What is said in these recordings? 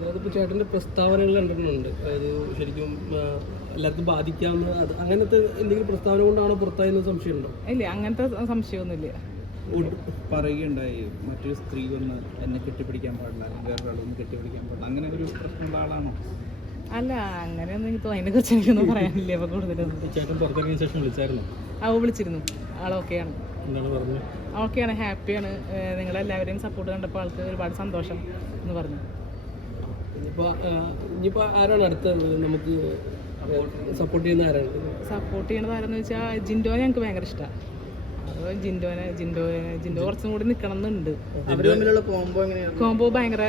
അതായത് ഇപ്പോൾ ചേട്ടന്റെ പ്രസ്താവനകൾ കണ്ടിട്ടുണ്ട്. അതായത് ശരിക്കും എല്ലാവർക്കും ബാധിക്കാവുന്ന അത് അങ്ങനത്തെ എന്തെങ്കിലും പ്രസ്താവന കൊണ്ടാണോ പുറത്തായെന്ന് സംശയമുണ്ടോ? ഇല്ല അങ്ങനത്തെ സംശയമൊന്നുമില്ല. പറയുകയുണ്ടായി മറ്റൊരു സ്ത്രീ വന്ന് എന്നെ കെട്ടിപ്പിടിക്കാൻ പാടില്ല വേറൊരാളൊന്നും കെട്ടിപ്പിടിക്കാൻ പാടില്ല. അങ്ങനെ ഒരു പ്രശ്നമുള്ള ആളാണോ? അല്ല അങ്ങനെയൊന്നും എനിക്ക് അതിനെ കുറിച്ച് എനിക്കൊന്നും പറയാനില്ല ഇപ്പൊ കൂടുതലൊന്നും ചേട്ടൻ പുറത്തിറങ്ങിയ ശേഷം വിളിച്ചായിരുന്നു? അവ വിളിച്ചിരുന്നു. ആളൊക്കെയാണ് എന്താണ് പറഞ്ഞത്? ഓക്കെയാണ് ഹാപ്പിയാണ്. നിങ്ങളെല്ലാവരെയും സപ്പോർട്ട് കണ്ടപ്പോൾ ആൾക്ക് ഒരുപാട് സന്തോഷം എന്ന് പറഞ്ഞു. ഇനിയിപ്പോൾ ഇനിയിപ്പോൾ ആരാണ് അടുത്ത നമുക്ക് സപ്പോർട്ട് ചെയ്യുന്ന ആരാണ്? സപ്പോർട്ട് ചെയ്യണത് ആരാന്ന് വെച്ചാൽ ജിൻഡോ ഞങ്ങൾക്ക് ഭയങ്കര ഇഷ്ടമാണ് അപ്പോൾ ജിൻഡോനെ ജിൻഡോ ജിൻഡോ കുറച്ചും കൂടി നിൽക്കണം എന്നുണ്ട് കോംബോ ഭയങ്കര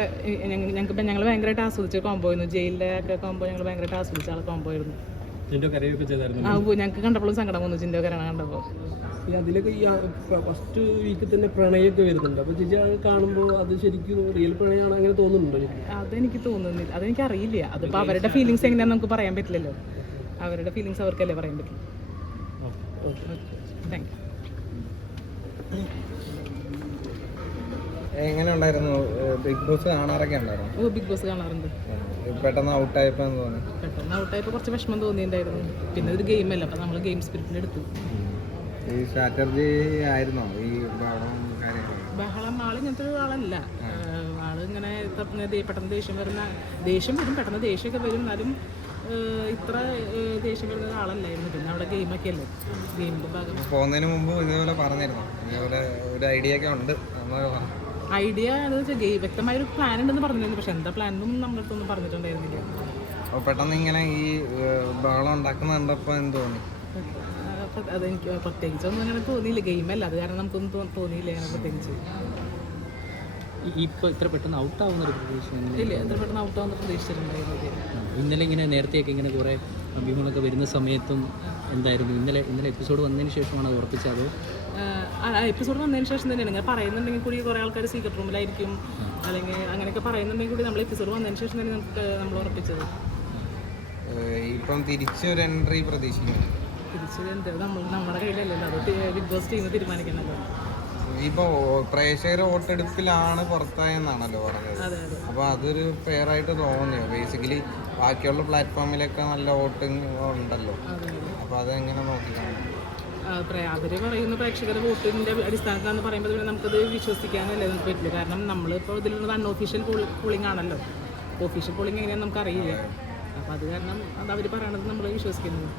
ഞങ്ങൾക്ക് ഞങ്ങൾ ഭയങ്കരമായിട്ട് ആസ്വദിച്ച കോംബോ ആയിരുന്നു. ജയിലിലെ ഒക്കെ കോംബോ ഞങ്ങൾ ഭയങ്കരമായിട്ട് ആസ്വദിച്ച ആളെ കോംബോ ആയിരുന്നു. ഞങ്ങൾക്ക് കണ്ടപ്പോഴും സങ്കടം വന്നു ചിന്തോ കരണം കണ്ടപ്പോൾ അതിലൊക്കെ ഈ ഫസ്റ്റ് വീക്കിൽ തന്നെ പ്രണയമൊക്കെ വരുന്നുണ്ട്. അപ്പോൾ ചേച്ചി അത് കാണുമ്പോൾ അത് ശരിക്കും റിയൽ പ്രണയമാണ് അങ്ങനെ തോന്നുന്നുണ്ടോ അതെനിക്ക് തോന്നുന്നില്ല. അതെനിക്ക് അറിയില്ല. അതിപ്പോ അവരുടെ ഫീലിങ്സ് എങ്ങനെയാ നമുക്ക് പറയാൻ പറ്റില്ലല്ലോ. അവരുടെ ഫീലിങ്സ് അവർക്കല്ലേ പറയാൻ പറ്റും. ഓക്കെ. താങ്ക് യു എങ്ങനെ ഉണ്ടായിരുന്നു? ബിഗ് ബോസ് കാണാറൊക്കെ ഉണ്ടായിരുന്നു? ഓ ബിഗ് ബോസ് കാണാറുണ്ട്. പെട്ടെന്ന് ഔട്ടായപ്പോ എന്ന് തോന്നി പെട്ടെന്ന് ഔട്ടായപ്പോൾ കുറച്ച് വിഷമം തോന്നിയിട്ടുണ്ടായിരുന്നു. പിന്നെ ഒരു ഗെയിം അല്ല അപ്പൊ നമ്മൾ ഗെയിം സ്പിരിറ്റിൽ എടുത്തു. ഈ സ്ട്രാറ്റജി ആയിരുന്നോ? ഈ ബഹളം ആൾ ഇങ്ങനത്തെ ഒരു ആളല്ല. ആൾ ഇങ്ങനെ പെട്ടെന്ന് ദേഷ്യം വരുന്ന ദേഷ്യം വരും പെട്ടെന്ന് ദേഷ്യമൊക്കെ വരും. എന്നാലും ഇത്ര ദേഷ്യം വരുന്ന ആളല്ലായിരുന്നു. പിന്നെ അവിടെ ഗെയിമൊക്കെ അല്ലേ? ഗെയിമിന്റെ ഭാഗം. പോകുന്നതിന് മുമ്പ് ഇതേപോലെ പറഞ്ഞിരുന്നു? ഇതേപോലെ ഒരു ഐഡിയ ഒക്കെ ഉണ്ട്. എന്നൊക്കെ പറഞ്ഞു. ഐഡിയ എന്ന് വെച്ചാൽ ഗെയിം വ്യക്തമായ ഒരു പ്ലാൻ ഉണ്ടെന്ന് പറഞ്ഞിരുന്നു. പക്ഷെ എന്താ പ്ലാൻ ഒന്നും നമ്മുടെ അടുത്തൊന്നും പറഞ്ഞിട്ടുണ്ടായിരുന്നില്ല പെട്ടെന്ന് ഇങ്ങനെ ഈ ബഹളം ഉണ്ടാക്കുന്ന കണ്ടപ്പോൾ എന്ത് തോന്നി? അതെനിക്ക് പ്രത്യേകിച്ച് പ്രത്യേകിച്ചൊന്നും അങ്ങനെ തോന്നിയില്ല. ഗെയിമല്ല അത് കാരണം നമുക്കൊന്നും തോന്നിയില്ല അങ്ങനെ പ്രത്യേകിച്ച്. ഇപ്പോൾ ഇത്ര പെട്ടെന്ന് ഔട്ട് ആവുന്ന ഒരു പ്രതീക്ഷ ഇല്ല എത്ര പെട്ടെന്ന് പ്രതീക്ഷിച്ചിട്ടുണ്ടായിരുന്നില്ല ഇന്നലെ ഇങ്ങനെ നേരത്തെയൊക്കെ ഇങ്ങനെ കുറേ അഭിമുഖങ്ങളൊക്കെ വരുന്ന സമയത്തും എന്തായിരുന്നു? ഇന്നലെ ഇന്നലെ എപ്പിസോഡ് വന്നതിന് ശേഷമാണ് അത് ഉറപ്പിച്ചത്. എപ്പിസോഡ് വന്നതിന് ശേഷം തന്നെയാണ് ഇങ്ങനെ പറയുന്നുണ്ടെങ്കിൽ കൂടി കുറേ ആൾക്കാർ സീക്രട്ട് റൂമിലായിരിക്കും അല്ലെങ്കിൽ അങ്ങനെയൊക്കെ പറയുന്നുണ്ടെങ്കിൽ കൂടി നമ്മൾ എപ്പിസോഡ് വന്നതിന് ശേഷം തന്നെ നമുക്ക് നമ്മൾ ഉറപ്പിച്ചത്. ഇപ്പം തിരിച്ചൊരു എൻട്രി പ്രതീക്ഷിക്കുന്നു. തിരിച്ച് എന്ത് നമ്മൾ നമ്മുടെ കയ്യിലല്ലല്ലോ. അത് ബിഗ് ബോസ് ടീം തീരുമാനിക്കണല്ലോ ഇപ്പോൾ പ്രേക്ഷകർ വോട്ടെടുപ്പിലാണ് പുറത്തായെന്നാണല്ലോ പറഞ്ഞത്. അപ്പൊ അതൊരു ഫെയർ ആയിട്ട് തോന്നിയോ? ബേസിക്കലി ബാക്കിയുള്ള പ്ലാറ്റ്ഫോമിലൊക്കെ നല്ല വോട്ടിങ് ഉണ്ടല്ലോ. അപ്പൊ അതെങ്ങനെ നോക്കിക്കാണും? അവർ പറയുന്ന പ്രേക്ഷകർ വോട്ടിന്റെ അടിസ്ഥാനത്തിലാണെന്ന് പറയുമ്പോൾ പിന്നെ നമുക്കത് വിശ്വസിക്കാനല്ലേ നമുക്ക് പറ്റില്ല. കാരണം നമ്മളിപ്പോൾ ഇതിലുള്ളത് അൺഒഫീഷ്യൽ പോളിംഗ് ആണല്ലോ. ഒഫീഷ്യൽ പോളിംഗ് എങ്ങനെയാണെന്ന് നമുക്കറിയില്ല. അപ്പോൾ അത് കാരണം അത് അവർ പറയണത് നമ്മൾ വിശ്വസിക്കുന്നത്